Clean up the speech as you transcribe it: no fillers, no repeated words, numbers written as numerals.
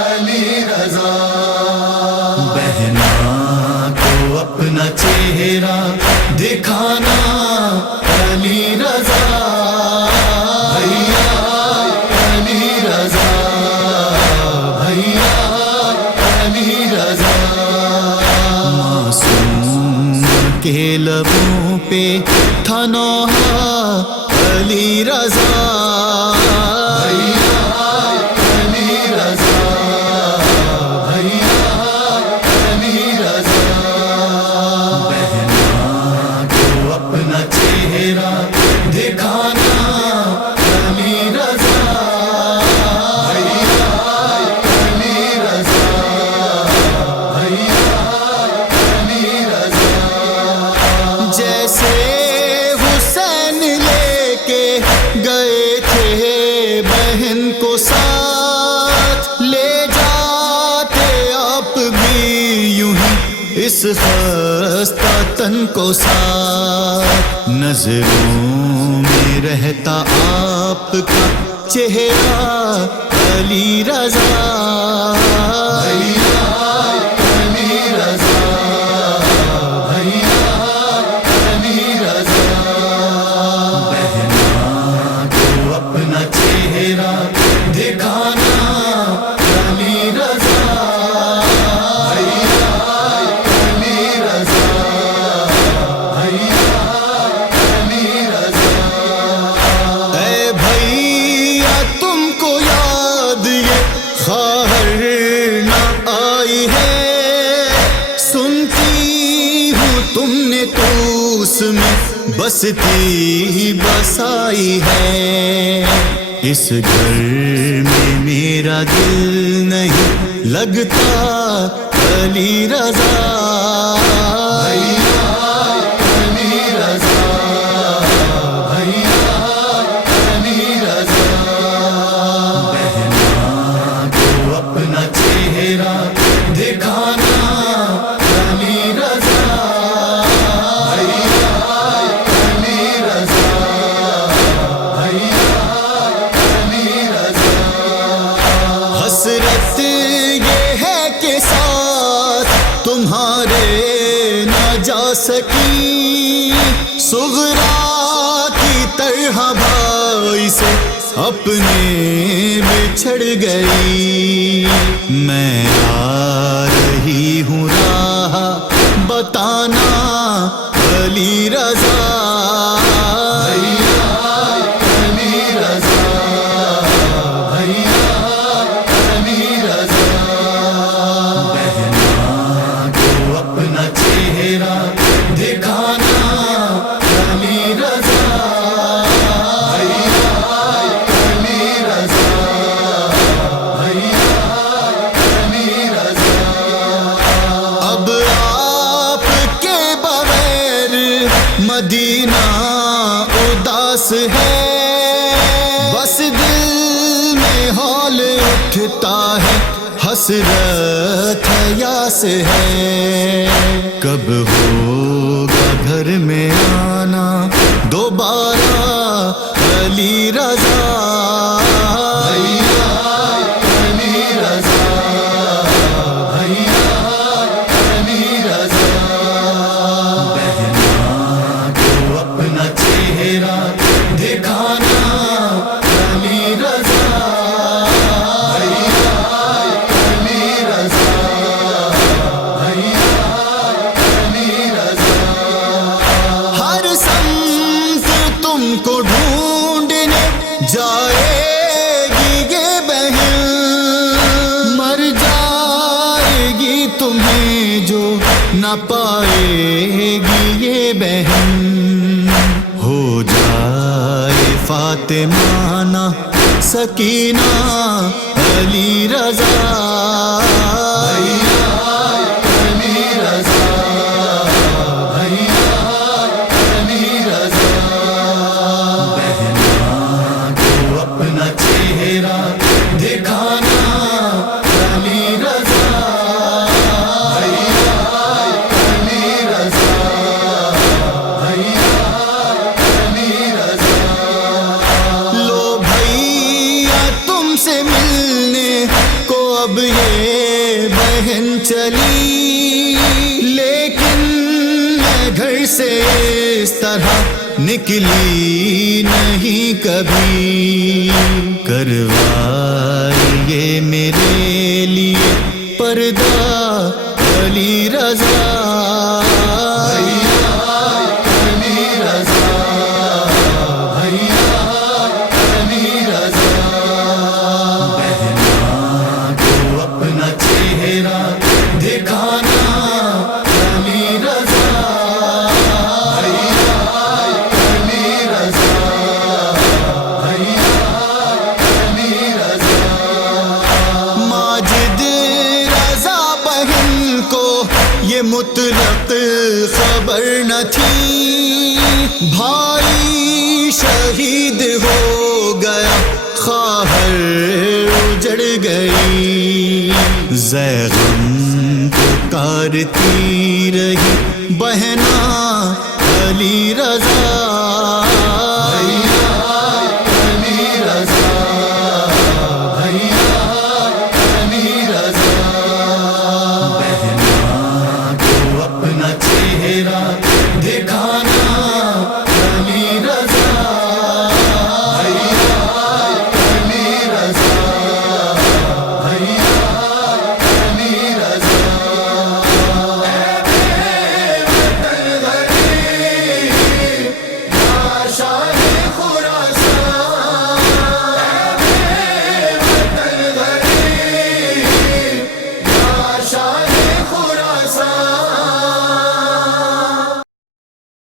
علی رضا، بہنا کو اپنا چہرہ دکھانا علی رضا، بھیا علی رضا، بھیا علی رضا، معصوم کے لبوں پہ تھا نوحہ علی رضا، بھیا علی رضا، بھیا علی رضا، بہنا کو اپنا چہرہ دکھانا علی رضا، بھیا علی رضا، بھیا علی رضا، جیسے حسین لے کے گئے تھے بہن کو ساتھ، لے جاتے آپ بھی یوں ہی اس خستہ تن کو ساتھ، نظروں میں رہتا آپ کا چہرہ علی رضا، بھیا علی رضا، بھیا علی رضا، بہنا کو اپنا چہرہ دکھانا علی رضا، بھیا علی رضا، بھیا علی رضا، اے بھیا تم کو یاد یہ خواہر نہ آئی ہے، سنتی ہوں تم نے توس میں بستی بسائی ہے، اس گھر میں میرا دل نہیں لگتا علی رضا، بھیا علی رضا، بھیا علی رضا، بہنا کو اپنا چہرہ دکھانا علی رضا، بھیا علی رضا، بھیا علی رضا، حسرت یہ ہے کہ ساتھ تمہارے نہ جا سکی، صغرا کی طرح بھائی سے اپنے بچھڑ گئی، میں آ رہی ہوں راہ بتانا علی رضا، بھیا علی رضا، بھیا علی رضا، بہنا کو اپنا چہرہ دکھانا علی رضا، بھیا علی رضا، بھیا علی رضا، اب آپ کے بغیر مدینہ اداس ہے، بس دل میں ہول اٹھتا ہے، حسرت یاس ہے، کب ہوگا گھر میں آنا دوبارہ علی رضا، بھیا علی رضا، بھیا علی رضا، بہنا کو اپنا چہرہ دکھانا علی رضا، بھیا علی رضا، بھیا علی رضا، ہر سمت تم کو ڈھونڈنے جائے گی یہ بہن، مر جائے گی تمہیں جو نہ پائے گی یہ بہن، ہو جائے فاطمہ نہ سکینہ علی رضا، بھیا علی رضا، بھیا علی رضا، بہنا کو اپنا چہرہ دکھانا علی رضا، بھیا علی رضا، بھیا علی رضا، لو بھیا تم سے ملنے اب یہ بہن چلی، لیکن میں گھر سے اس طرح نکلی نہیں کبھی، کروائیے میرے لیے پردہ علی رضا، علی رضا، علی رضا، بہنا کو اپنا چہرہ دکھانا علی رضا، علی رضا، علی رضا، ماجد رضا بہن کو یہ مطلق خبر نہ تھی، بھائی شہید ہو گیا، خواہر اجڑ گئی، زیغم پکارتی رہی بہنا علی رضا،